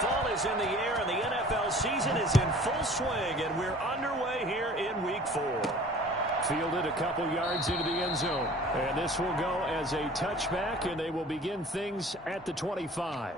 Fall is in the air, and the NFL season is in full swing, and we're underway here in Week 4. Fielded a couple yards into the end zone. And this will go as a touchback, and they will begin things at the 25.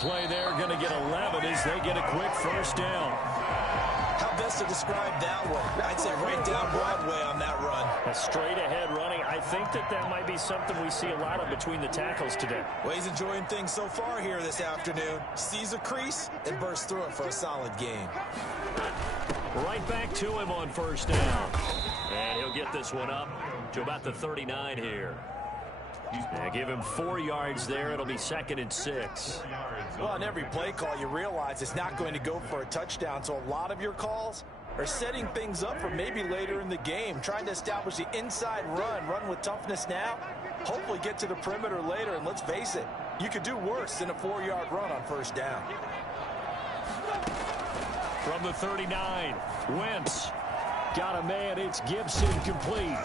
Play there, going to get 11 as they get a quick first down. How best to describe that one? I'd say right down Broadway on that run. A straight-ahead running. I think that might be something we see a lot of between the tackles today. Well, he's enjoying things so far here this afternoon. Sees a crease and bursts through it for a solid game. Right back to him on first down. And he'll get this one up to about the 39 here. Yeah, give him 4 yards there. It'll be 2nd and 6. Well, on every play call, you realize it's not going to go for a touchdown. So a lot of your calls are setting things up for maybe later in the game, trying to establish the inside run with toughness now, hopefully get to the perimeter later. And let's face it, you could do worse than a 4-yard run on first down. From the 39, Wentz. Got a man. It's Gibson, complete.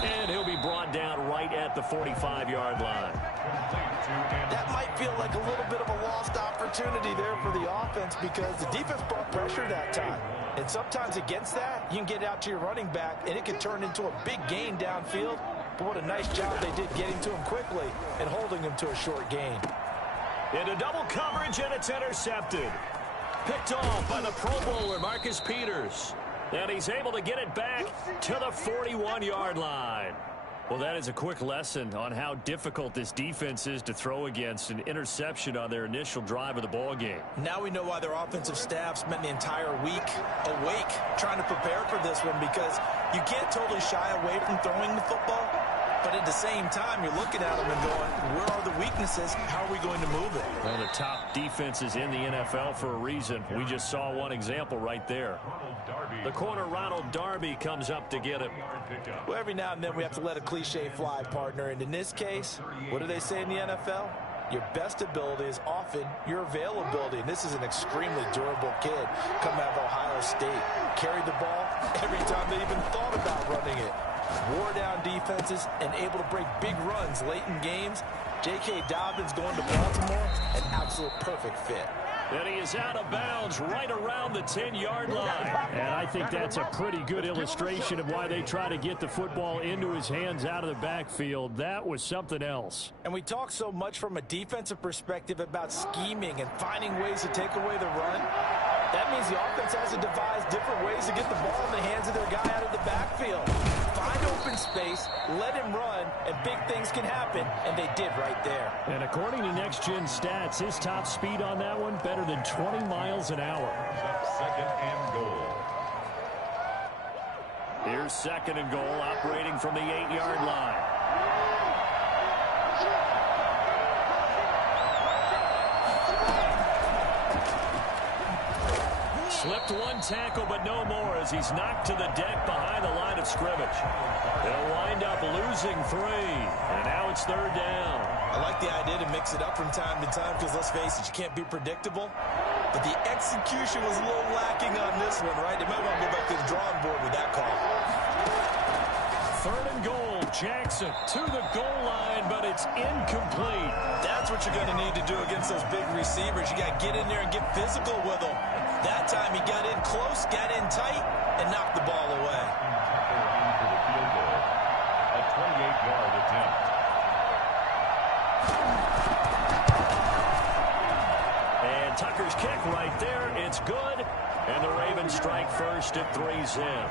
And he'll be brought down right at the 45-yard line. That might feel like a little bit of a lost opportunity there for the offense because the defense brought pressure that time. And sometimes against that, you can get out to your running back, and it can turn into a big gain downfield. But what a nice job they did getting to him quickly and holding him to a short gain. Into double coverage, and it's intercepted. Picked off by the Pro Bowler, Marcus Peters. And he's able to get it back to the 41-yard line. Well, that is a quick lesson on how difficult this defense is to throw against. An interception on their initial drive of the ball game. Now we know why their offensive staff spent the entire week awake trying to prepare for this one, because you can't totally shy away from throwing the football. But at the same time, you're looking at them and going, where are the weaknesses? How are we going to move it? One of the top defenses in the NFL for a reason. We just saw one example right there. The corner, Ronald Darby, comes up to get him. Well, every now and then we have to let a cliche fly, partner. And in this case, what do they say in the NFL? Your best ability is often your availability. And this is an extremely durable kid coming out of Ohio State. Carried the ball every time they even thought about running it. Wore down defenses and able to break big runs late in games. J.K. Dobbins going to Baltimore, an absolute perfect fit. And he is out of bounds right around the 10-yard line. And I think that's a pretty good illustration of why they try to get the football into his hands out of the backfield. That was something else. And we talk so much from a defensive perspective about scheming and finding ways to take away the run. That means the offense has to devise different ways to get the ball in the hands of their guy out of the backfield. Find open space, let him run, and big things can happen, and they did right there. And according to Next Gen Stats, his top speed on that one, better than 20 miles an hour. 2nd and goal. Here's 2nd and goal, operating from the 8-yard line. Slipped one tackle, but no more as he's knocked to the deck behind the line of scrimmage. They'll wind up losing 3, and now it's 3rd down. I like the idea to mix it up from time to time because, let's face it, you can't be predictable. But the execution was a little lacking on this one, right? They might want to go back to the drawing board with that call. 3rd and goal, Jackson to the goal line, but it's incomplete. That's what you're going to need to do against those big receivers. You got to get in there and get physical with them. That time he got in close, got in tight, and knocked the ball away. Into the field goal. A 28-yard attempt. And Tucker's kick right there. It's good. And the Ravens strike first at 3-zip.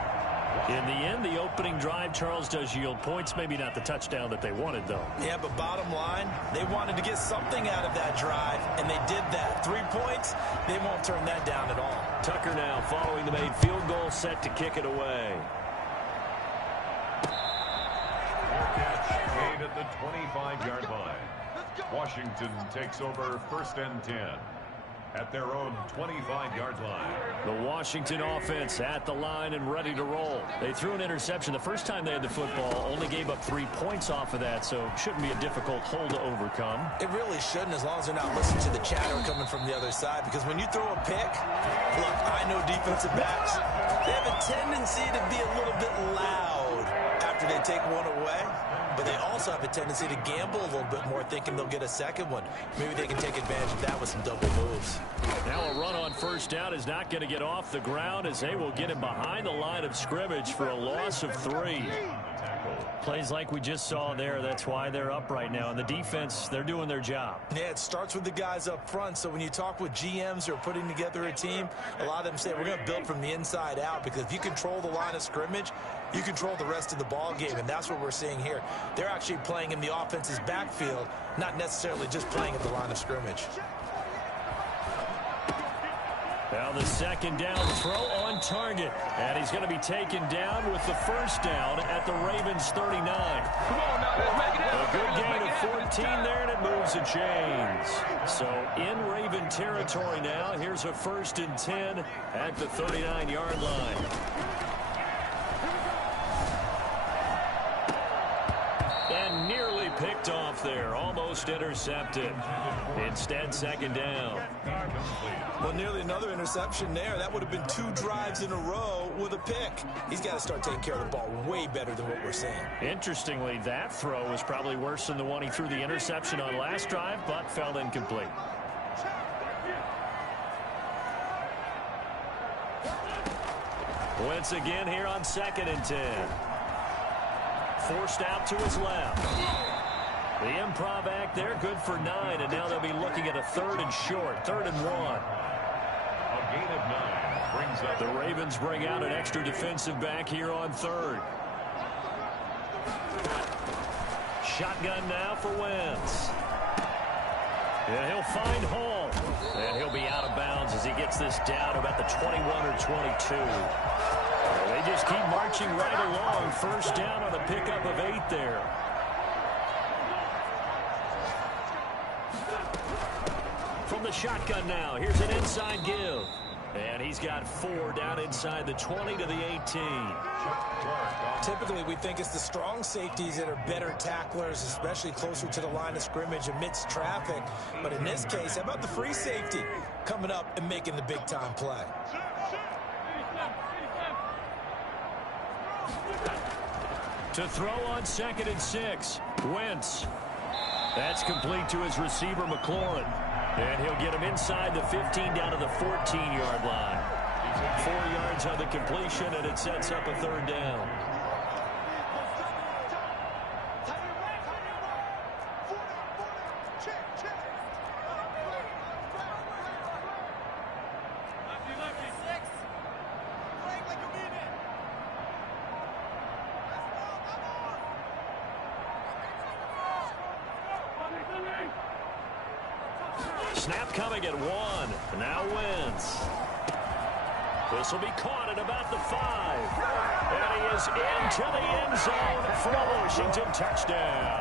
In the end, the opening drive, Charles, does yield points. Maybe not the touchdown that they wanted, though. Yeah, but bottom line, they wanted to get something out of that drive, and they did that. 3 points, they won't turn that down at all. Tucker now following the made field goal, set to kick it away. Catch made at the 25-yard line. Washington takes over 1st and 10. at their own 25-yard line. The Washington offense at the line and ready to roll. They threw an interception the first time they had the football, only gave up 3 points off of that, so it shouldn't be a difficult hole to overcome. It really shouldn't, as long as they're not listening to the chatter coming from the other side, because when you throw a pick, look, I know defensive backs, they have a tendency to be a little bit loud after they take one away. But they also have a tendency to gamble a little bit more, thinking they'll get a second one. Maybe they can take advantage of that with some double moves. Now a run on first down is not going to get off the ground, as they will get him behind the line of scrimmage for a loss of 3. Plays like we just saw there, that's why they're up right now. And the defense, they're doing their job. Yeah, it starts with the guys up front. So when you talk with GMs who are putting together a team, a lot of them say we're going to build from the inside out, because if you control the line of scrimmage, you control the rest of the ball game, and that's what we're seeing here. They're actually playing in the offense's backfield, not necessarily just playing at the line of scrimmage. Now the second down throw on target, and he's going to be taken down with the first down at the Ravens 39. Come on now, let's make it A good gain of 14 there, and it moves the chains. So in Raven territory now, here's a 1st and 10 at the 39-yard line. And nearly picked off there, almost intercepted. Instead, second down. Well, nearly another interception there. That would have been 2 drives in a row with a pick. He's got to start taking care of the ball way better than what we're seeing. Interestingly, that throw was probably worse than the one he threw the interception on last drive, but fell incomplete. Once again here on 2nd and 10. Forced out to his left. The improv act there, good for 9, and now they'll be looking at a 3rd and short, 3rd and 1. A gain of 9 brings up. The Ravens bring out an extra defensive back here on 3rd. Shotgun now for Wentz. Yeah, he'll find Hall, and he'll be out of bounds as he gets this down about the 21 or 22. They just keep marching right along. First down on a pickup of 8 there. From the shotgun now, here's an inside give. And he's got 4 down inside the 20 to the 18. Typically, we think it's the strong safeties that are better tacklers, especially closer to the line of scrimmage amidst traffic. But in this case, how about the free safety coming up and making the big-time play? To throw on 2nd and 6, Wentz. That's complete to his receiver, McLaurin. And he'll get him inside the 15 down to the 14-yard line. 4 yards on the completion, and it sets up a 3rd down. Snap coming at 1. Now Wentz. This will be caught at about the 5. And he is into the end zone for a Washington touchdown.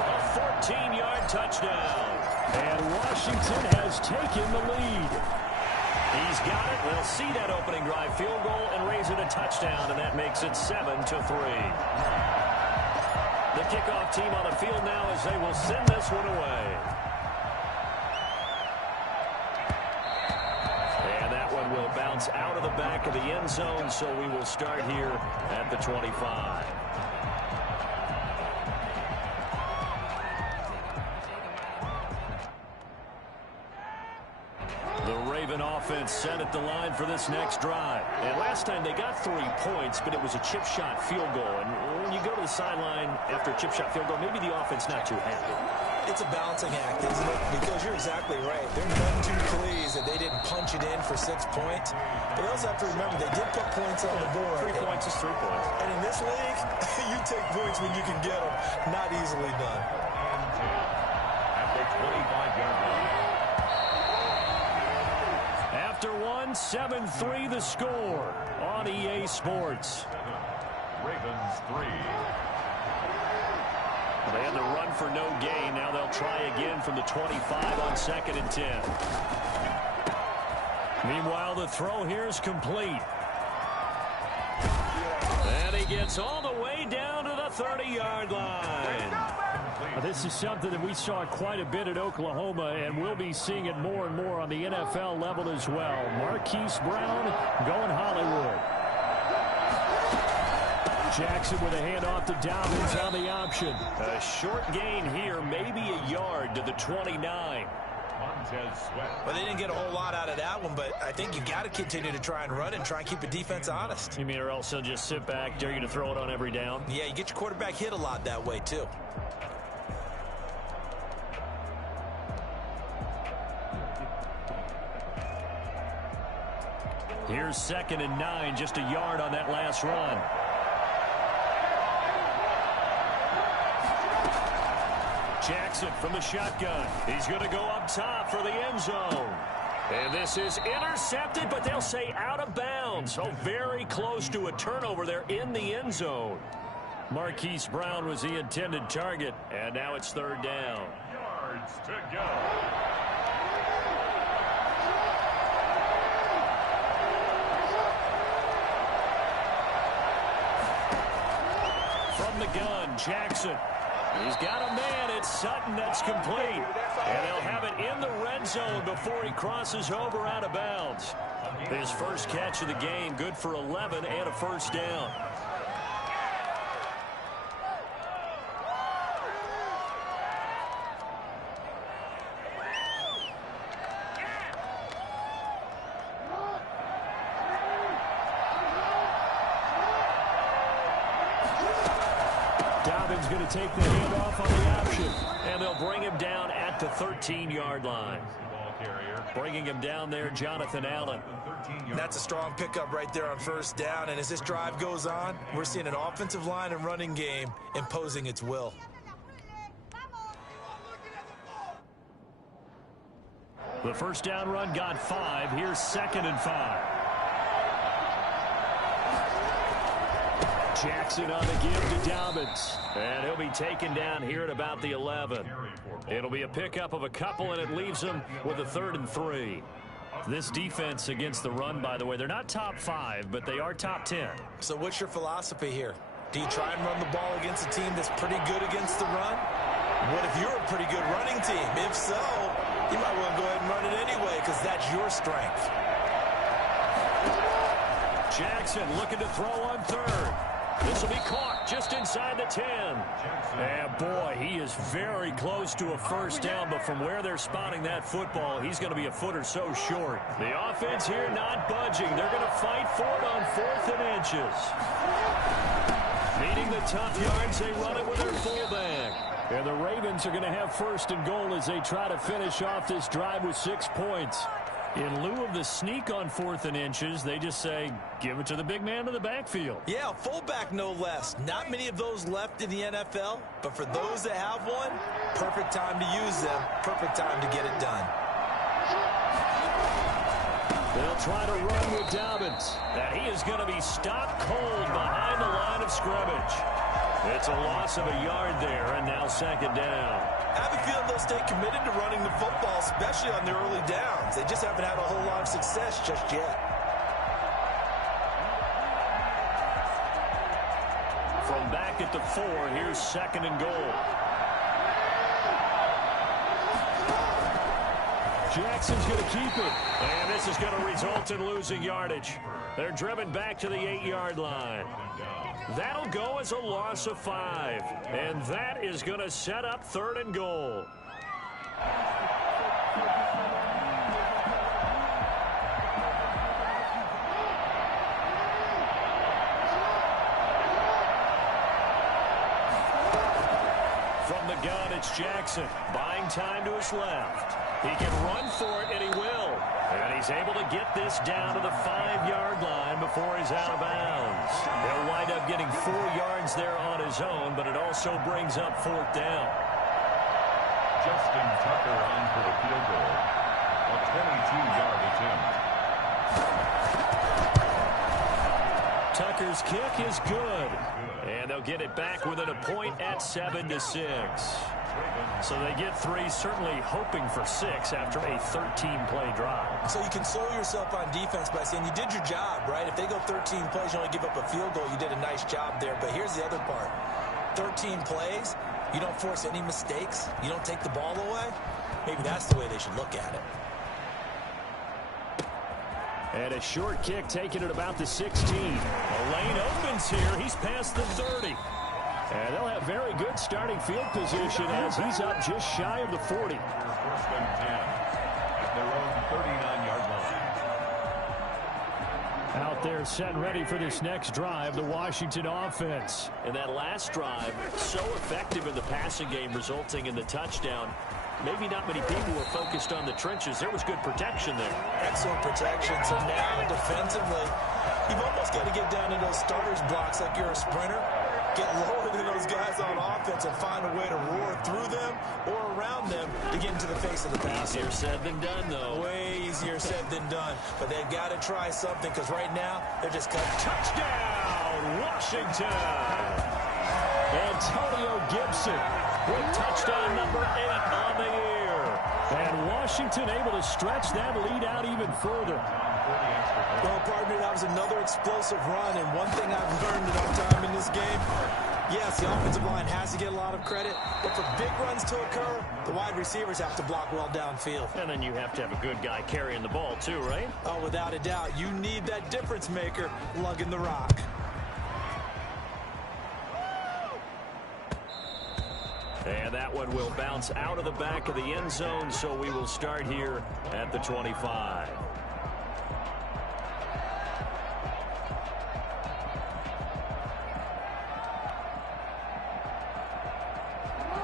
A 14-yard touchdown. And Washington has taken the lead. He's got it. They'll see that opening drive field goal and raise it a touchdown, and that makes it 7-3. The kickoff team on the field now as they will send this one away. Will bounce out of the back of the end zone, so we will start here at the 25. The Raven offense set at the line for this next drive. And last time they got 3 points, but it was a chip shot field goal. And when you go to the sideline after a chip shot field goal, maybe the offense not too happy. It's a balancing act, isn't it? Because you're exactly right. They're none too pleased that they didn't punch it in for 6 points. But they also have to remember they did put points on the board. 3 points is 3 points. And in this league, you take points when you can get them. Not easily done. At the 25-yard line. After 1, 7-3 the score on EA Sports. Ravens 3. They had the run for no gain. Now they'll try again from the 25 on 2nd and 10. Meanwhile, the throw here is complete. And he gets all the way down to the 30-yard line. This is something that we saw quite a bit at Oklahoma, and we'll be seeing it more and more on the NFL level as well. Marquise Brown going Hollywood. Jackson with a handoff to Dobbins on the option. A short gain here, maybe a yard to the 29. Well, they didn't get a whole lot out of that one, but I think you got to continue to try and run and try and keep the defense honest. You mean or else they'll just sit back, dare you to throw it on every down? Yeah, you get your quarterback hit a lot that way, too. Here's 2nd and 9, just a yard on that last run. Jackson from the shotgun. He's going to go up top for the end zone. And this is intercepted, but they'll say out of bounds. So very close to a turnover there in the end zone. Marquise Brown was the intended target, and now it's 3rd down. Yards to go. From the gun, Jackson. He's got a man. It's Sutton. That's complete. And they'll have it in the red zone before he crosses over out of bounds. His first catch of the game, good for 11 and a first down. Dobbins going to take the handoff on the option. And they'll bring him down at the 13-yard line. Bringing him down there, Jonathan Allen. That's a strong pickup right there on 1st down. And as this drive goes on, we're seeing an offensive line and running game imposing its will. The first down run got 5. Here's 2nd and 5. Jackson on the give to Dobbins. And he'll be taken down here at about the 11. It'll be a pickup of a couple, and it leaves him with a 3rd and 3. This defense against the run, by the way, they're not top 5, but they are top 10. So what's your philosophy here? Do you try and run the ball against a team that's pretty good against the run? What if you're a pretty good running team? If so, you might want to go ahead and run it anyway because that's your strength. Jackson looking to throw on 3rd. This will be caught just inside the 10. And boy, he is very close to a first down, but from where they're spotting that football, he's going to be a foot or so short. The offense here not budging. They're going to fight for it on 4th and inches. Needing the tough yards, they run it with their fullback. And the Ravens are going to have 1st and goal as they try to finish off this drive with 6 points. In lieu of the sneak on 4th and inches, they just say, give it to the big man in the backfield. Yeah, fullback no less. Not many of those left in the NFL, but for those that have one, perfect time to use them, perfect time to get it done. They'll try to run with Dobbins. And he is going to be stopped cold behind the line of scrimmage. It's a loss of a yard there, and now 2nd down. I have a feeling they'll stay committed to running the football, especially on their early downs. They just haven't had a whole lot of success just yet. From back at the 4, here's 2nd and goal. Jackson's going to keep it. And this is going to result in losing yardage. They're driven back to the 8-yard line. That'll go as a loss of 5. And that is going to set up 3rd and goal. From the gun, it's Jackson. Buying time to his left. He can run for it, and he will. And he's able to get this down to the 5-yard line before he's out of bounds. He'll wind up getting 4 yards there on his own, but it also brings up 4th down. Justin Tucker on for the field goal. A 22-yard attempt. Tucker's kick is good. And they'll get it back within a point at 7-6. So they get 3, certainly hoping for 6 after a 13-play drive. So you console yourself on defense by saying you did your job, right? If they go 13 plays, you only give up a field goal, you did a nice job there. But here's the other part. 13 plays, you don't force any mistakes, you don't take the ball away. Maybe that's the way they should look at it. And a short kick taken at about the 16. A lane opens here. He's past the 30. And they'll have very good starting field position as he's up just shy of the 40. First and 10 at their own 39-yard line. Out there set and ready for this next drive, the Washington offense. And that last drive, so effective in the passing game, resulting in the touchdown. Maybe not many people were focused on the trenches. There was good protection there. Excellent protection. So now defensively, you've almost got to get down to those starters blocks like you're a sprinter. Get lower than those guys on offense and find a way to roar through them or around them to get into the face of the passer. Easier said than done, though. Way easier said than done. But they've got to try something because right now they're just cutting. Touchdown, Washington! Antonio Gibson with touchdown number 8 on the year. And Washington able to stretch that lead out even further. Well, partner, that was another explosive run, and one thing I've learned in our time in this game, yes, the offensive line has to get a lot of credit, but for big runs to occur, the wide receivers have to block well downfield. And then you have to have a good guy carrying the ball, too, right? Oh, without a doubt. You need that difference maker lugging the rock. And that one will bounce out of the back of the end zone, so we will start here at the 25.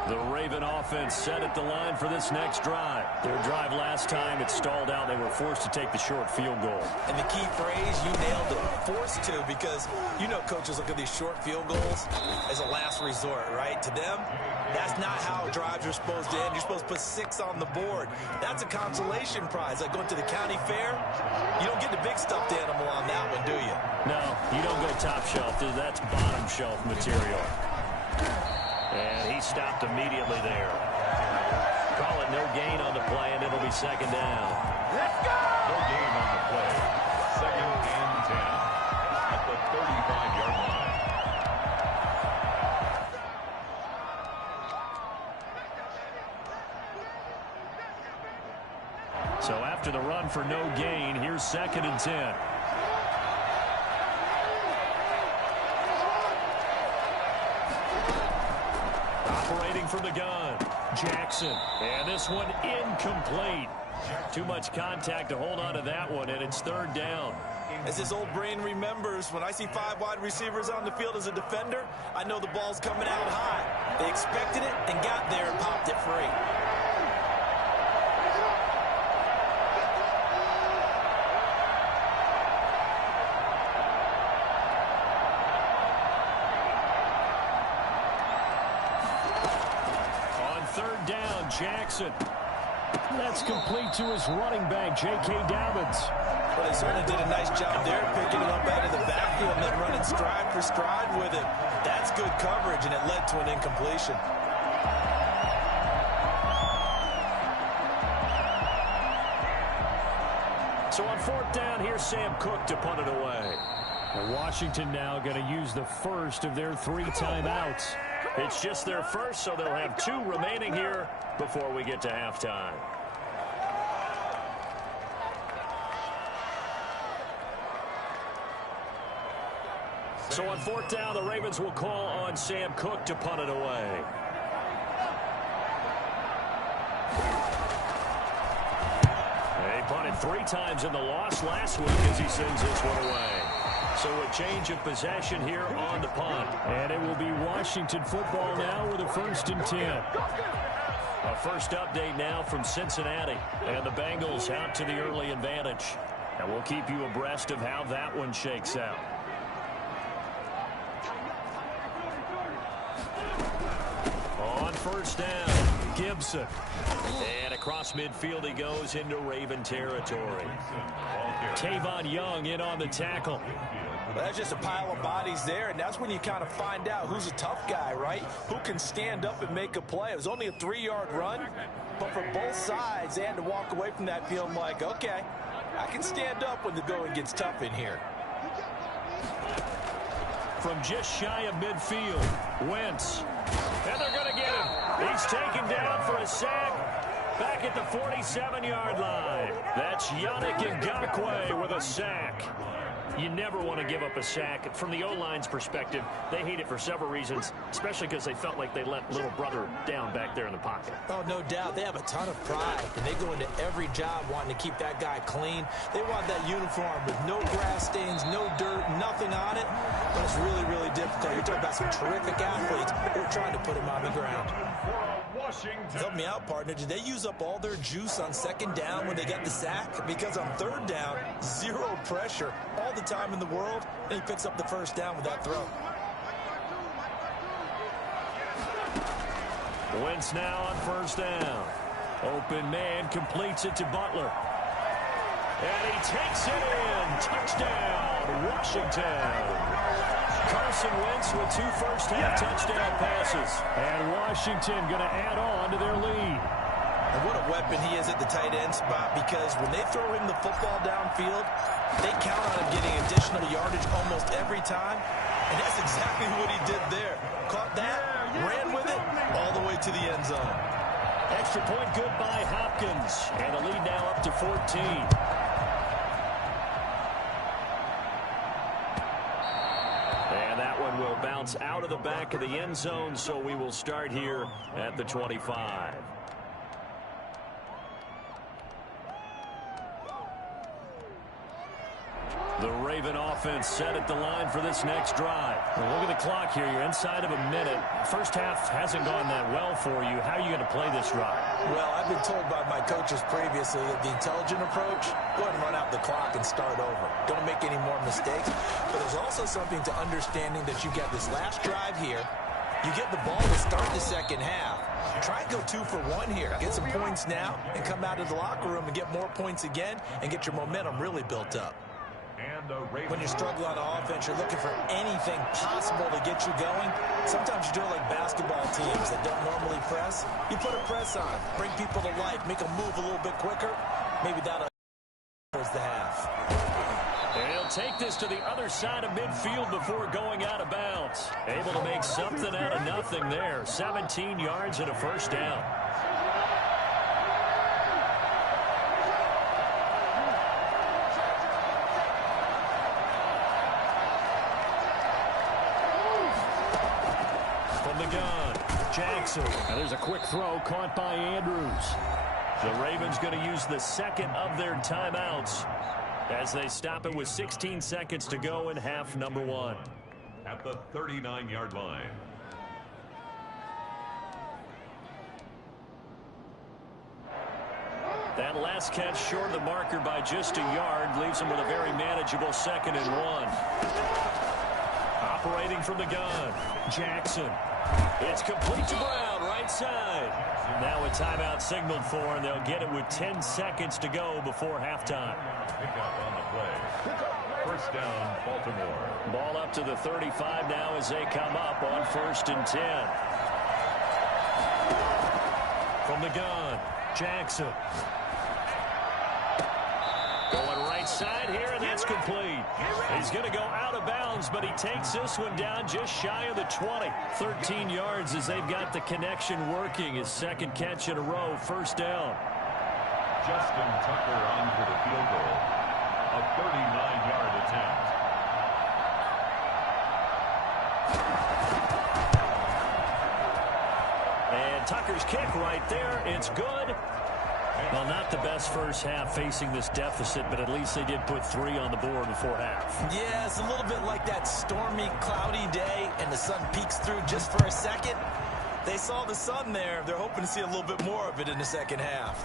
The Raven offense set at the line for this next drive. Their drive last time, it stalled out. They were forced to take the short field goal. And the key phrase, you nailed it, forced to, because you know coaches look at these short field goals as a last resort, right? To them, that's not how drives are supposed to end. You're supposed to put 6 on the board. That's a consolation prize. Like going to the county fair, you don't get the big stuffed animal on that one, do you? No, you don't go top shelf. That's bottom shelf material. And he stopped immediately there. Call it no gain on the play, and it'll be second down. Let's go! No gain on the play. Second and 10 at the 35-yard line. So after the run for no gain, here's second and 10. Operating from the gun, Jackson. And this one incomplete. Too much contact to hold on to that one, and it's third down. As this old brain remembers, when I see 5 wide receivers on the field as a defender, I know the ball's coming out high. They expected it and got there and popped it free. Jackson. That's complete to his running back, J.K. Dobbins. Well, they certainly did a nice job there, picking it up out of the backfield and then running stride for stride with it. That's good coverage, and it led to an incompletion. So on fourth down, here's Sam Cook to punt it away. And Washington now going to use the first of their 3 timeouts. It's just their first, so they'll have 2 remaining here before we get to halftime. So on fourth down, the Ravens will call on Sam Cook to punt it away. They punted 3 times in the loss last week as he sends this one away. So a change of possession here on the punt. And it will be Washington football now with a 1st and 10. A first update now from Cincinnati. And the Bengals out to the early advantage. And we'll keep you abreast of how that one shakes out. On first down, Gibson. And across midfield he goes into Raven territory. Tavon Young in on the tackle. That's just a pile of bodies there, and that's when you kind of find out who's a tough guy, right? Who can stand up and make a play. It was only a 3-yard run, but for both sides, they had to walk away from that feeling like, okay, I can stand up when the going gets tough in here. From just shy of midfield, Wentz. And they're going to get him. He's taken down for a sack back at the 47-yard line. That's Yannick Ngakoue with a sack. You never want to give up a sack. From the O-line's perspective, they hate it for several reasons, especially because they felt like they let little brother down back there in the pocket. Oh, no doubt. They have a ton of pride, and they go into every job wanting to keep that guy clean. They want that uniform with no grass stains, no dirt, nothing on it, but it's really, really difficult. You're talking about some terrific athletes. They're trying to put him on the ground. Help me out, partner. Did they use up all their juice on second down when they got the sack? Because on third down, zero pressure all the time in the world, and he picks up the first down with that throw. Wentz now on first down. Open man completes it to Butler. And he takes it in. Touchdown, Washington. Carson Wentz with 2 first-half touchdown passes. And Washington going to add on to their lead. And what a weapon he is at the tight end spot, because when they throw him the football downfield, they count on him getting additional yardage almost every time. And that's exactly what he did there. Caught that, ran with it, all the way to the end zone. Extra point good by Hopkins. And the lead now up to 14. And that one will bounce out of the back of the end zone, so we will start here at the 25. The Raven offense set at the line for this next drive. Well, look at the clock here. You're inside of a minute. First half hasn't gone that well for you. How are you going to play this drive? Well, I've been told by my coaches previously that the intelligent approach, go ahead and run out the clock and start over. Don't make any more mistakes. But there's also something to understanding that you get this last drive here. You get the ball to start the second half. Try and go 2 for 1 here. Get some points now and come out of the locker room and get more points again and get your momentum really built up. When you struggle on offense, you're looking for anything possible to get you going. Sometimes you do it like basketball teams that don't normally press. You put a press on, bring people to life, make them move a little bit quicker. Maybe that'll towards the half. And he'll take this to the other side of midfield before going out of bounds. Able to make something out of nothing there. 17 yards and a first down. Jackson. And there's a quick throw caught by Andrews. The Ravens going to use the second of their timeouts as they stop it with 16 seconds to go in half number 1. At the 39-yard line. That last catch short of the marker by just a yard leaves him with a very manageable 2nd and 1. Operating from the gun, Jackson. It's complete to Brown, right side. Now a timeout signaled for, and they'll get it with 10 seconds to go before halftime. Pick up on the play. First down, Baltimore. Ball up to the 35 now as they come up on 1st and 10. From the gun, Jackson. Going right side here, and that's complete. He's going to go out of bounds, but he takes this one down just shy of the 20. 13 yards as they've got the connection working. His 2nd catch in a row, first down. Justin Tucker on for the field goal. A 39-yard attempt. And Tucker's kick right there. It's good. Well, not the best first half facing this deficit, but at least they did put 3 on the board before half. Yeah, it's a little bit like that stormy, cloudy day, and the sun peeks through just for a second. They saw the sun there. They're hoping to see a little bit more of it in the second half.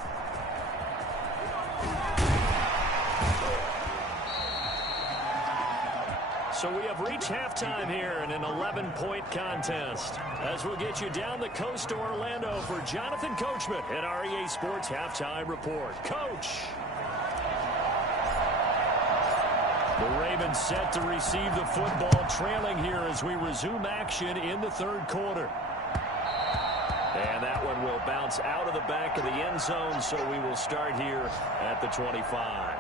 So we have reached halftime here in an 11-point contest. As we'll get you down the coast to Orlando for Jonathan Coachman at our EA Sports Halftime Report. Coach. The Ravens set to receive the football, trailing here as we resume action in the third quarter. And that one will bounce out of the back of the end zone, so we will start here at the 25.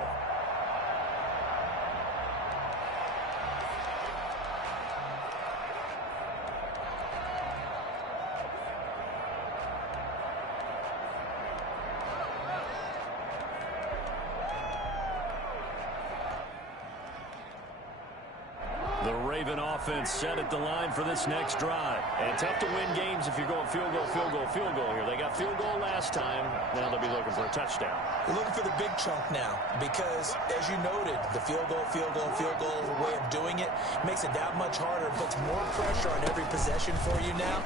The Raven offense set at the line for this next drive. And tough to win games if you're going field goal, field goal, field goal here. They got field goal last time. Now they'll be looking for a touchdown. We're looking for the big chunk now because, as you noted, the field goal way of doing it makes it that much harder, puts more pressure on every possession for you now.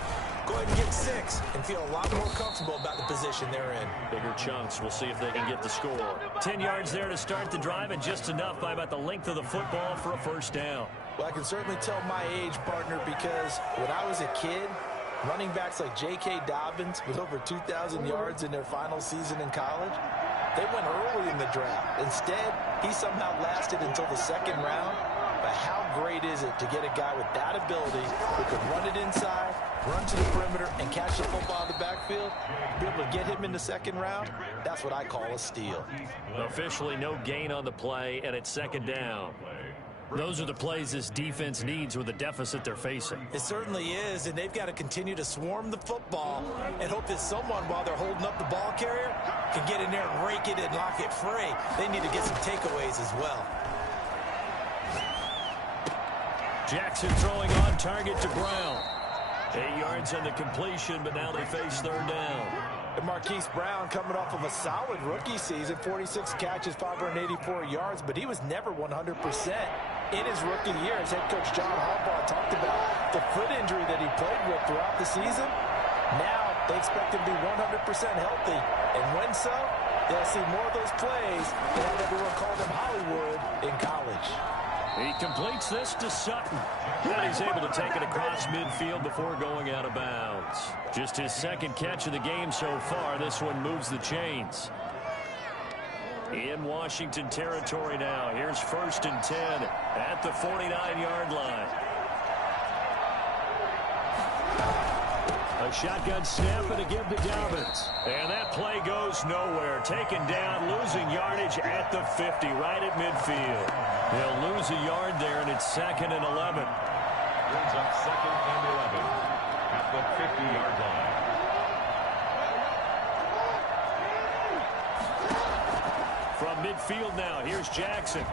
Go ahead and get 6 and feel a lot more comfortable about the position they're in. Bigger chunks. We'll see if they can get the score. 10 yards there to start the drive, and just enough by about the length of the football for a first down. Well, I can certainly tell my age, partner, because when I was a kid, running backs like J.K. Dobbins with over 2,000 yards in their final season in college, they went early in the draft. Instead, he somehow lasted until the second round. But how great is it to get a guy with that ability who can run it inside, run to the perimeter, and catch the football in the backfield? Be able to get him in the second round, that's what I call a steal. Officially no gain on the play, and it's second down. Those are the plays this defense needs with the deficit they're facing. It certainly is, and they've got to continue to swarm the football and hope that someone, while they're holding up the ball carrier, can get in there and rake it and lock it free. They need to get some takeaways as well. Jackson throwing on target to Brown. 8 yards on the completion, but now they face third down. And Marquise Brown coming off of a solid rookie season, 46 catches, 584 yards, but he was never 100% in his rookie year. As head coach John Harbaugh talked about the foot injury that he played with throughout the season. Now they expect him to be 100% healthy. And when so, they'll see more of those plays than what everyone called him Hollywood in college. He completes this to Sutton. And he's able to take it across midfield before going out of bounds. Just his second catch of the game so far. This one moves the chains. In Washington territory now. Here's 1st and 10 at the 49-yard line. A shotgun snap and a give to Dobbins. And that play goes nowhere. Taken down, losing yardage at the 50, right at midfield. They'll lose a yard there, and it's 2nd and 11. Brings up 2nd and 11 at the 50-yard line. From midfield now, here's Jackson.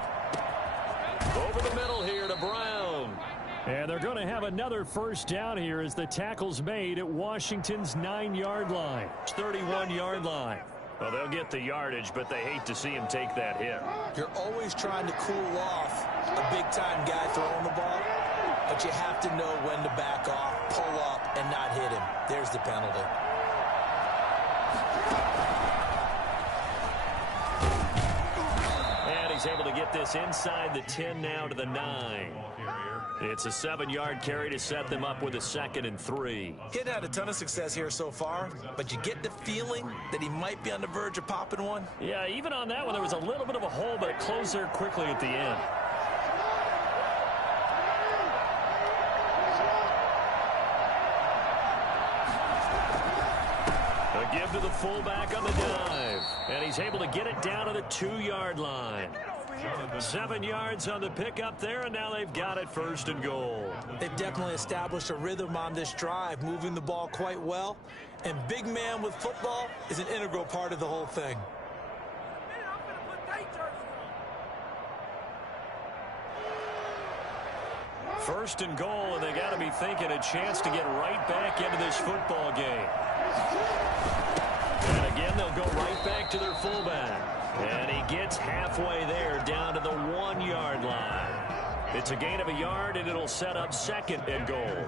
Over the middle here to Brown. And they're going to have another first down here as the tackle's made at Washington's 9-yard line. 31-yard line. Well, they'll get the yardage, but they hate to see him take that hit. You're always trying to cool off a big-time guy throwing the ball, but you have to know when to back off, pull up, and not hit him. There's the penalty. And he's able to get this inside the 10 now to the 9. It's a 7-yard carry to set them up with a 2nd and 3. He hadn't had a ton of success here so far, but you get the feeling that he might be on the verge of popping one. Yeah, even on that one, there was a little bit of a hole, but it closed there quickly at the end. A give to the fullback on the dive. And he's able to get it down to the 2-yard line. 7 yards on the pickup there, and now they've got it 1st and goal. They've definitely established a rhythm on this drive, moving the ball quite well. And big man with football is an integral part of the whole thing. First and goal, and they got to be thinking a chance to get right back into this football game. And again, they'll go right back to their fullback. And he gets halfway there, down to the 1-yard line. It's a gain of a yard, and it'll set up 2nd and goal.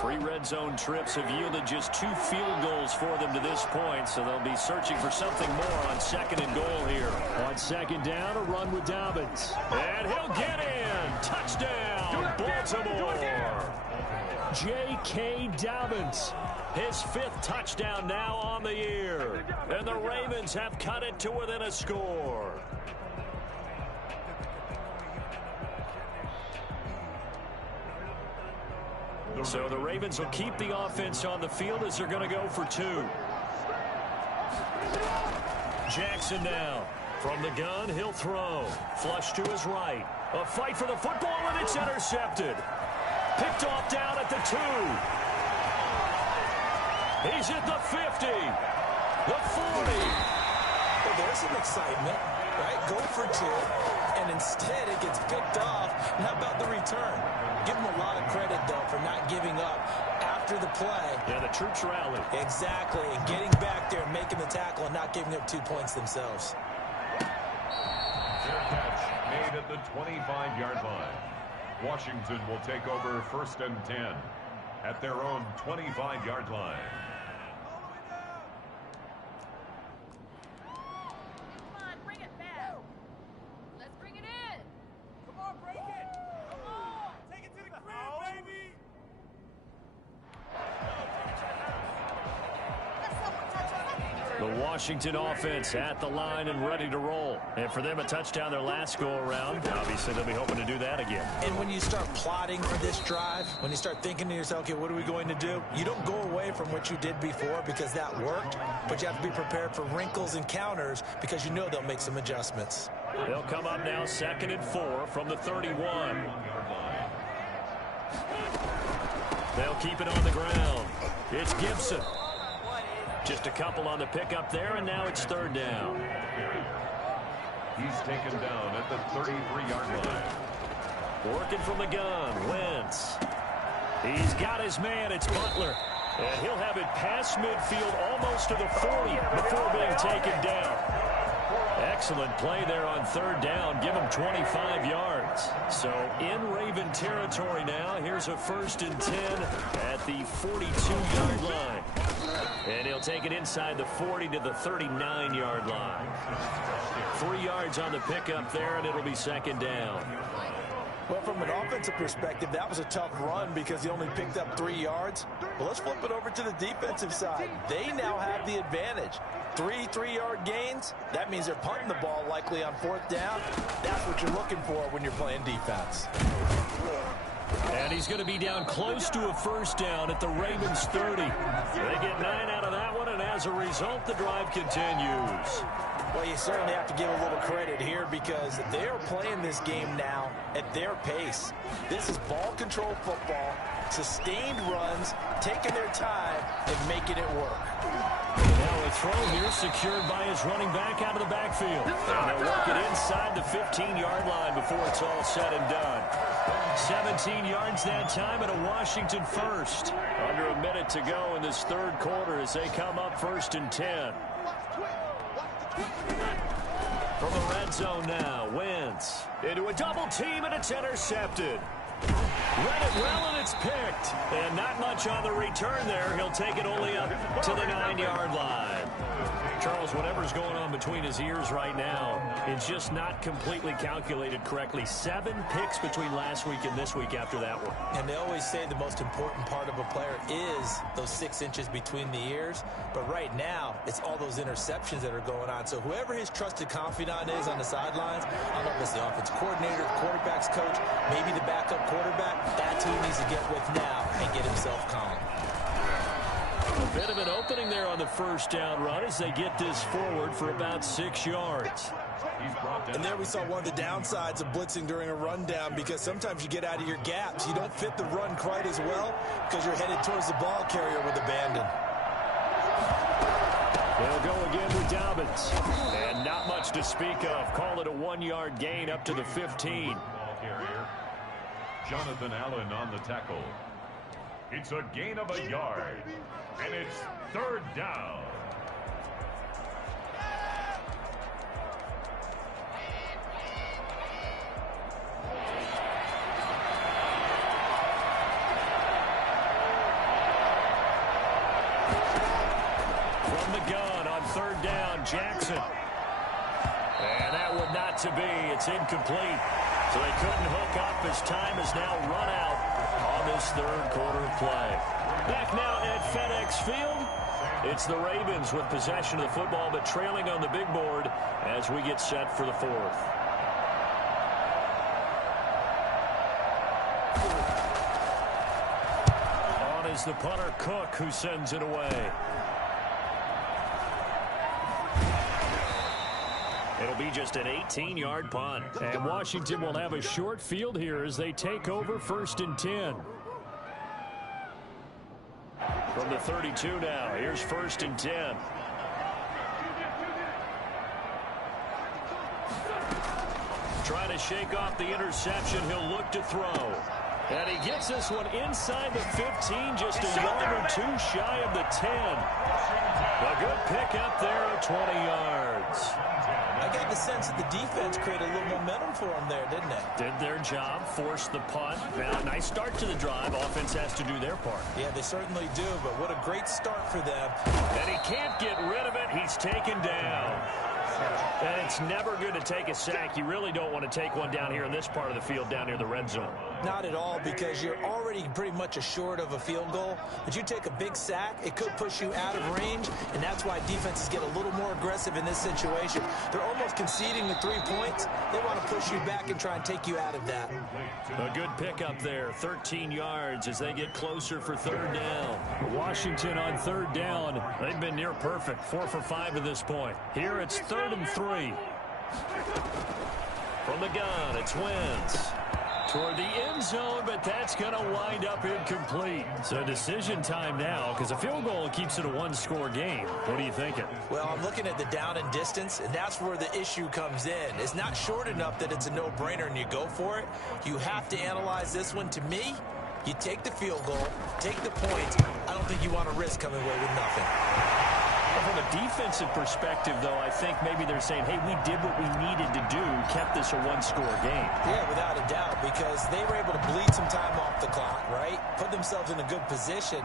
3 red zone trips have yielded just 2 field goals for them to this point, so they'll be searching for something more on 2nd and goal here. On 2nd down, a run with Dobbins. And he'll get in. Touchdown, Baltimore. J.K. Dobbins His 5th touchdown now on the year. And the Ravens have cut it to within a score. So the Ravens will keep the offense on the field as they're going to go for 2. Jackson now. From the gun, he'll throw. Flush to his right. A fight for the football, and it's intercepted. Picked off down at the 2. He's at the 50. The 40. Well, there's some excitement, right? Go for 2, and instead it gets picked off. And how about the return? Give him a lot of credit, though, for not giving up after the play. Yeah, the troops rally. Exactly, and getting back there, making the tackle, and not giving up 2 points themselves. Their catch made at the 25-yard line. Washington will take over 1st and 10 at their own 25-yard line. The Washington offense at the line and ready to roll. And for them, a touchdown their last go-around. Obviously, they'll be hoping to do that again. And when you start plotting for this drive, when you start thinking to yourself, okay, what are we going to do? You don't go away from what you did before because that worked, but you have to be prepared for wrinkles and counters because you know they'll make some adjustments. They'll come up now 2nd and 4 from the 31. They'll keep it on the ground. It's Gibson. Just a couple on the pickup there, and now it's 3rd down. He's taken down at the 33-yard line. Working from the gun, Wentz. He's got his man, it's Butler. And he'll have it past midfield almost to the 40 before being taken down. Excellent play there on 3rd down. Give him 25 yards. So in Raven territory now. Here's a 1st and 10 at the 42-yard line. And he'll take it inside the 40 to the 39-yard line. 3 yards on the pickup there, and it'll be 2nd down. Well, from an offensive perspective, that was a tough run because he only picked up 3 yards. Well, let's flip it over to the defensive side. They now have the advantage. 3 3-yard gains, that means they're punting the ball likely on 4th down. That's what you're looking for when you're playing defense. And he's going to be down close to a 1st down at the Ravens 30. They get 9 out of that one, and as a result, the drive continues. Well, you certainly have to give a little credit here because they are playing this game now at their pace. This is ball control football, sustained runs, taking their time, and making it work. Now a throw here secured by his running back out of the backfield. And they'll work it inside the 15-yard line before it's all said and done. 17 yards that time and a Washington 1st. Under a minute to go in this 3rd quarter as they come up 1st and 10. From the red zone now, Wentz into a double team, and it's intercepted. Read it well, and it's picked. And not much on the return there. He'll take it only up to the 9-yard line. Charles, whatever's going on between his ears right now, it's just not completely calculated correctly. 7 picks between last week and this week after that one. And they always say the most important part of a player is those 6 inches between the ears. But right now, it's all those interceptions that are going on. So whoever his trusted confidant is on the sidelines, I don't know if it's the offense coordinator, the quarterback's coach, maybe the backup quarterback, that's who he needs to get with now and get himself calm. A bit of an opening there on the 1st down run as they get this forward for about 6 yards. And there we saw one of the downsides of blitzing during a rundown because sometimes you get out of your gaps. You don't fit the run quite as well because you're headed towards the ball carrier with abandon. They'll go again with Dobbins. And not much to speak of. Call it a 1-yard gain up to the 15. Ball carrier, Jonathan Allen on the tackle. It's a gain of a yard, and it's 3rd down. From the gun on 3rd down, Jackson. And that one not to be. It's incomplete. So they couldn't hook up as time is now run out on this 3rd quarter play. Back now at FedEx Field, it's the Ravens with possession of the football, but trailing on the big board as we get set for the fourth. On is the punter, Cook, who sends it away. It'll be just an 18-yard punt. And Washington will have a short field here as they take over 1st and 10. From the 32 now, here's 1st and 10. Trying to shake off the interception, he'll look to throw. And he gets this one inside the 15, just a yard or two shy of the 10. A good pick up there at 20 yards. I got the sense that the defense created a little momentum for them there, didn't they? Did their job, forced the punt. Now, nice start to the drive. Offense has to do their part. Yeah, they certainly do, but what a great start for them. And he can't get rid of it. He's taken down. And it's never good to take a sack. You really don't want to take one down here in this part of the field, down near the red zone. Not at all, because you're already pretty much assured of a field goal. But you take a big sack, it could push you out of range, and that's why defenses get a little more aggressive in this situation. They're almost conceding the 3 points. They want to push you back and try and take you out of that. A good pickup there, 13 yards as they get closer for 3rd down. Washington on 3rd down. They've been near perfect, 4 for 5 to this point. Here it's 3rd and 3. From the gun, it's Wentz. Toward the end zone, but that's going to wind up incomplete. So decision time now, because a field goal keeps it a one-score game. What are you thinking? Well, I'm looking at the down and distance, and that's where the issue comes in. It's not short enough that it's a no-brainer and you go for it. You have to analyze this one. To me, you take the field goal, take the points. I don't think you want to risk coming away with nothing. From a defensive perspective, though, I think maybe they're saying, hey, we did what we needed to do, kept this a one-score game. Yeah, without a doubt, because they were able to bleed some time off the clock, right? Put themselves in a good position,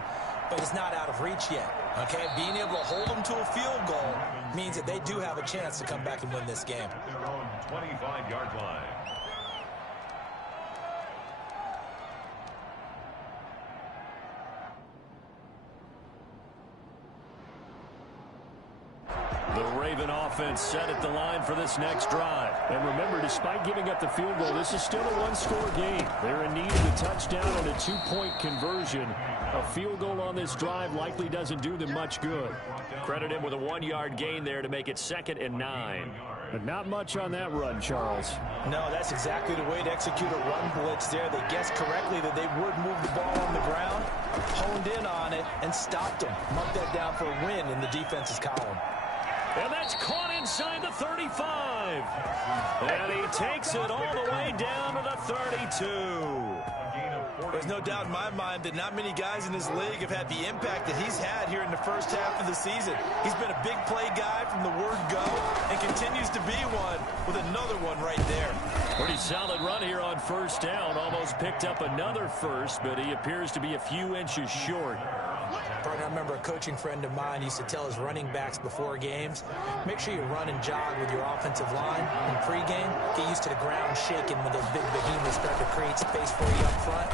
but it's not out of reach yet, okay? Being able to hold them to a field goal means that they do have a chance to come back and win this game. Their own 25-yard line. The Raven offense set at the line for this next drive. And remember, despite giving up the field goal, this is still a one-score game. They're in need of a touchdown and a two-point conversion. A field goal on this drive likely doesn't do them much good. Credit him with a 1-yard gain there to make it 2nd and 9. But not much on that run, Charles. No, that's exactly the way to execute a run blitz there. They guessed correctly that they would move the ball on the ground, honed in on it, and stopped them. Mark that down for a win in the defense's column. And that's caught inside the 35. And he takes it all the way down to the 32. There's no doubt in my mind that not many guys in this league have had the impact that he's had here in the first half of the season. He's been a big play guy from the word go and continues to be one with another one right there. Pretty solid run here on 1st down. Almost picked up another first, but he appears to be a few inches short. Partner, I remember a coaching friend of mine used to tell his running backs before games, make sure you run and jog with your offensive line in pregame. Get used to the ground shaking when those big behemoths start to create space for you up front.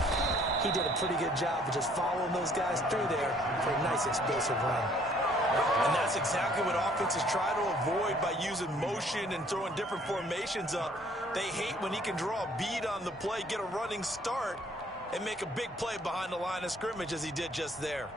He did a pretty good job of just following those guys through there for a nice explosive run. And that's exactly what offenses try to avoid by using motion and throwing different formations up. They hate when he can draw a bead on the play, get a running start, and make a big play behind the line of scrimmage as he did just there.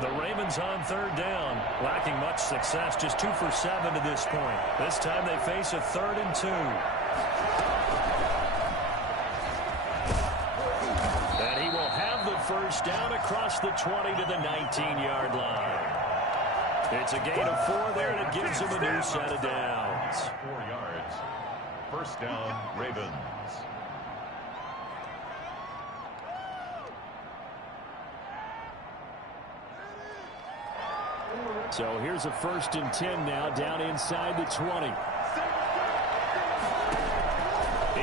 The Ravens on 3rd down, lacking much success, just 2 for 7 to this point. This time they face a 3rd and 2. And he will have the first down across the 20 to the 19-yard line. It's a gain of 4 there, and it gives him a new set of downs. 4 yards. 1st down, Ravens. So here's a 1st and 10 now, down inside the 20.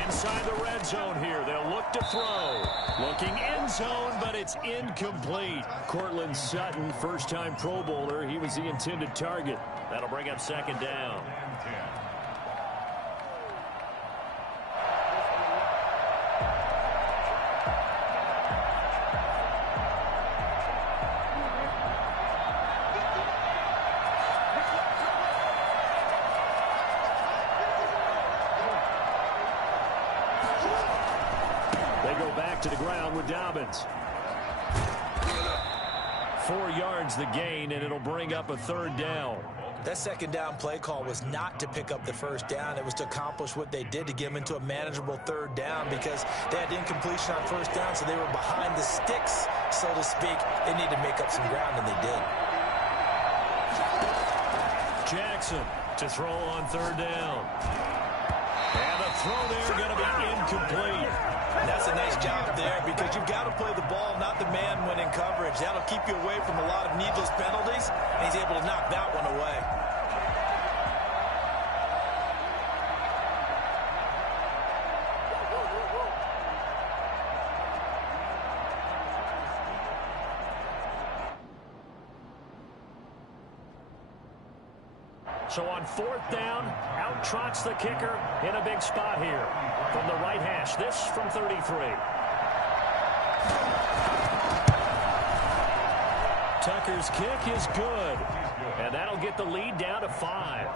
Inside the red zone here, they'll look to throw. Looking end zone, but it's incomplete. Cortland Sutton, first-time Pro Bowler. He was the intended target. That'll bring up 2nd down. with Dobbins. 4 yards the gain, and it'll bring up a 3rd down. That 2nd down play call was not to pick up the 1st down. It was to accomplish what they did, to get them into a manageable 3rd down, because they had incompletion on 1st down, so they were behind the sticks, so to speak. They needed to make up some ground, and they did. Jackson to throw on 3rd down. And the throw there going to be incomplete. And that's a nice job there, because you've got to play the ball, not the man when in coverage. That'll keep you away from a lot of needless penalties, and he's able to knock that one away. So on 4th down, out trots the kicker in a big spot here from the right hash. This from 33. Tucker's kick is good, and that'll get the lead down to 5.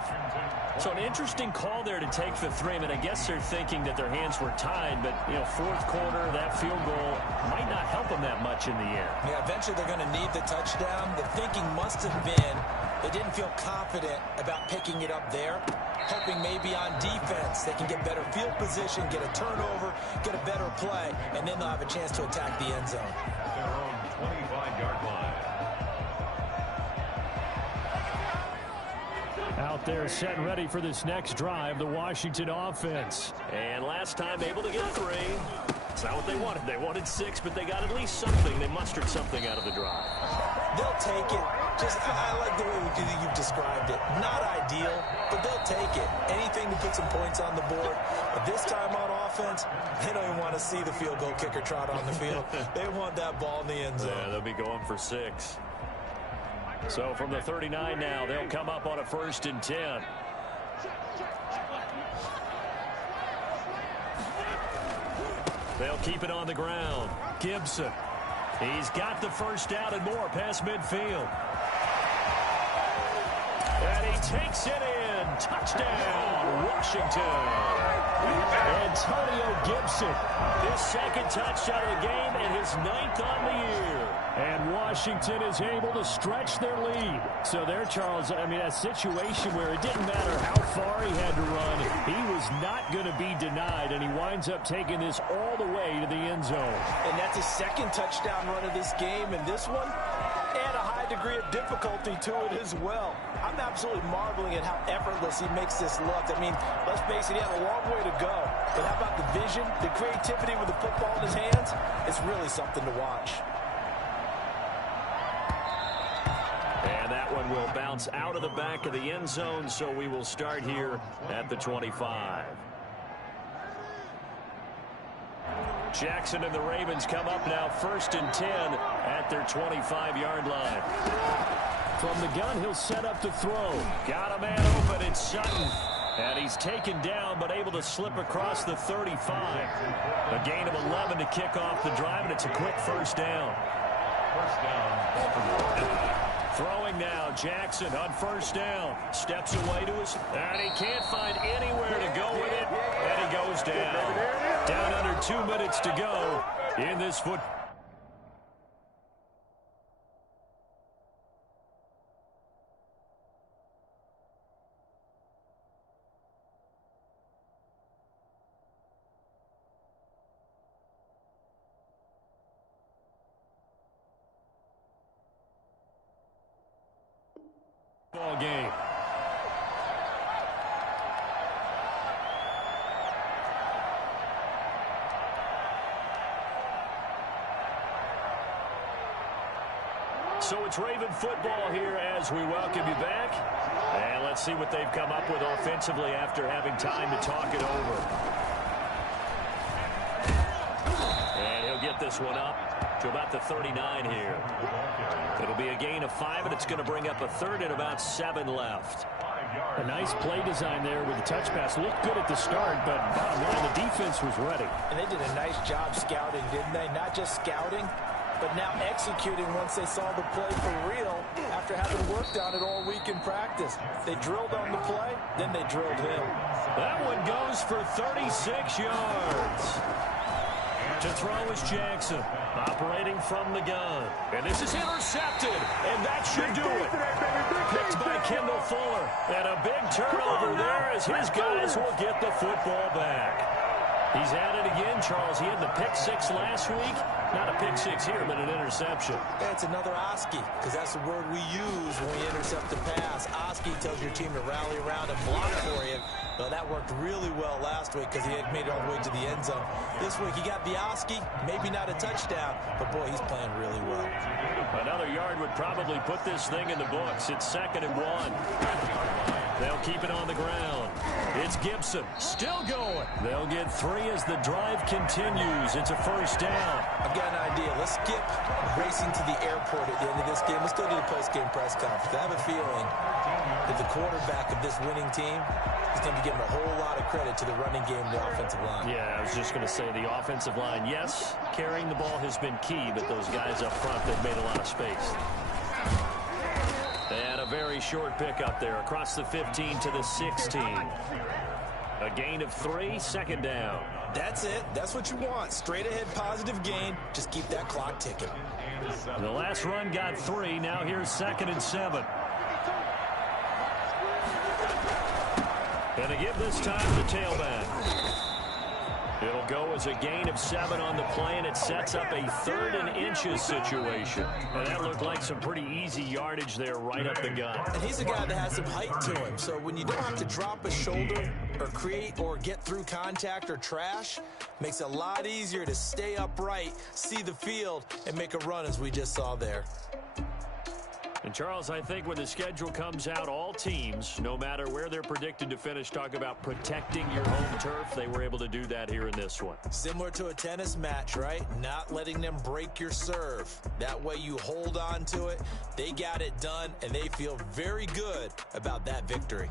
So an interesting call there to take the 3. I mean, I guess they're thinking that their hands were tied, but, you know, 4th quarter, that field goal might not help them that much in the end. Yeah, eventually they're going to need the touchdown. The thinking must have been they didn't feel confident about picking it up there, hoping maybe on defense they can get better field position, get a turnover, get a better play, and then they'll have a chance to attack the end zone. Their own 25-yard line. Out there set and ready for this next drive, the Washington offense. And last time able to get 3. It's not what they wanted. They wanted 6, but they got at least something. They mustered something out of the drive. They'll take it. I like the way you've described it. Not ideal, but they'll take it. Anything to put some points on the board. But this time on offense, they don't even want to see the field goal kicker trot on the field. They want that ball in the end zone. Yeah, they'll be going for 6. So from the 39 now, they'll come up on a 1st and 10. They'll keep it on the ground. Gibson. He's got the 1st down and more past midfield. And he takes it in. Touchdown, Washington. Antonio Gibson. His 2nd touchdown of the game and his 9th on the year. And Washington is able to stretch their lead. So there, Charles, I mean, a situation where it didn't matter how far he had to run. He was not going to be denied, and he winds up taking this all the way to the end zone. And that's his 2nd touchdown run of this game, and this one, and a high degree of difficulty to it as well. I'm absolutely marveling at how effortless he makes this look. I mean, let's face it, he had a long way to go. But how about the vision, the creativity with the football in his hands? It's really something to watch. And that one will bounce out of the back of the end zone, so we will start here at the 25. Jackson and the Ravens come up now 1st and 10 at their 25-yard line. From the gun, he'll set up to throw. Got a man open, it's Sutton. And he's taken down, but able to slip across the 35. A gain of 11 to kick off the drive, and it's a quick 1st down. 1st down, Baltimore. Throwing now, Jackson on 1st down. Steps away to his, and he can't find anywhere to go with it, and he goes down. Down under 2 minutes to go in this football. Game. So it's Raven football here as we welcome you back. And let's see what they've come up with offensively after having time to talk it over. And he'll get this one up to about the 39 here. It'll be a gain of 5, and it's going to bring up a 3rd and about 7 left. A nice play design there with the touch pass. Looked good at the start, but bottom line, the defense was ready. And they did a nice job scouting, didn't they? Not just scouting, but now executing once they saw the play for real after having worked on it all week in practice. They drilled on the play, then they drilled him. That one goes for 36 yards. To throw is Jackson, operating from the gun. And this is intercepted, and that should do it. Picked by Kendall Fuller. And a big turnover there as his guys will get the football back. He's at it again, Charles. He had the pick six last week. Not a pick six here, but an interception. Yeah, it's another Oski, because that's the word we use when we intercept a pass. Oski tells your team to rally around and block for you. Well, that worked really well last week because he had made it all the way to the end zone. This week he got the Oski, maybe not a touchdown, but boy, he's playing really well. Another yard would probably put this thing in the books. It's 2nd and 1. They'll keep it on the ground. It's Gibson, still going. They'll get 3 as the drive continues. It's a first down. I've got an idea. Let's skip racing to the airport at the end of this game. Let's go to the post-game press conference. I have a feeling that the quarterback of this winning team is going to be giving a whole lot of credit to the running game and the offensive line. Yeah, I was just going to say the offensive line. Yes, carrying the ball has been key, but those guys up front, they've made a lot of space. And a very short pickup there across the 15 to the 16. A gain of 3, 2nd down. That's it. That's what you want. Straight ahead positive gain. Just keep that clock ticking. The last run got 3. Now here's 2nd and 7. And to give this time to the tailback. It'll go as a gain of 7 on the play, and it sets up a 3rd and inches situation. And that looked like some pretty easy yardage there right up the gut. And he's a guy that has some height to him, so when you don't have to drop a shoulder or create or get through contact or trash, makes it a lot easier to stay upright, see the field, and make a run as we just saw there. And, Charles, I think when the schedule comes out, all teams, no matter where they're predicted to finish, talk about protecting your home turf. They were able to do that here in this one. Similar to a tennis match, right? Not letting them break your serve. That way you hold on to it. They got it done, and they feel very good about that victory.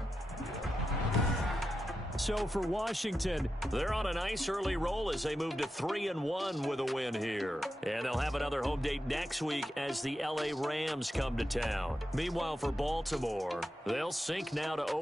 So for Washington, they're on a nice early roll as they move to 3-1 with a win here. And they'll have another home date next week as the LA Rams come to town. Meanwhile, for Baltimore, they'll sink now to 0-4.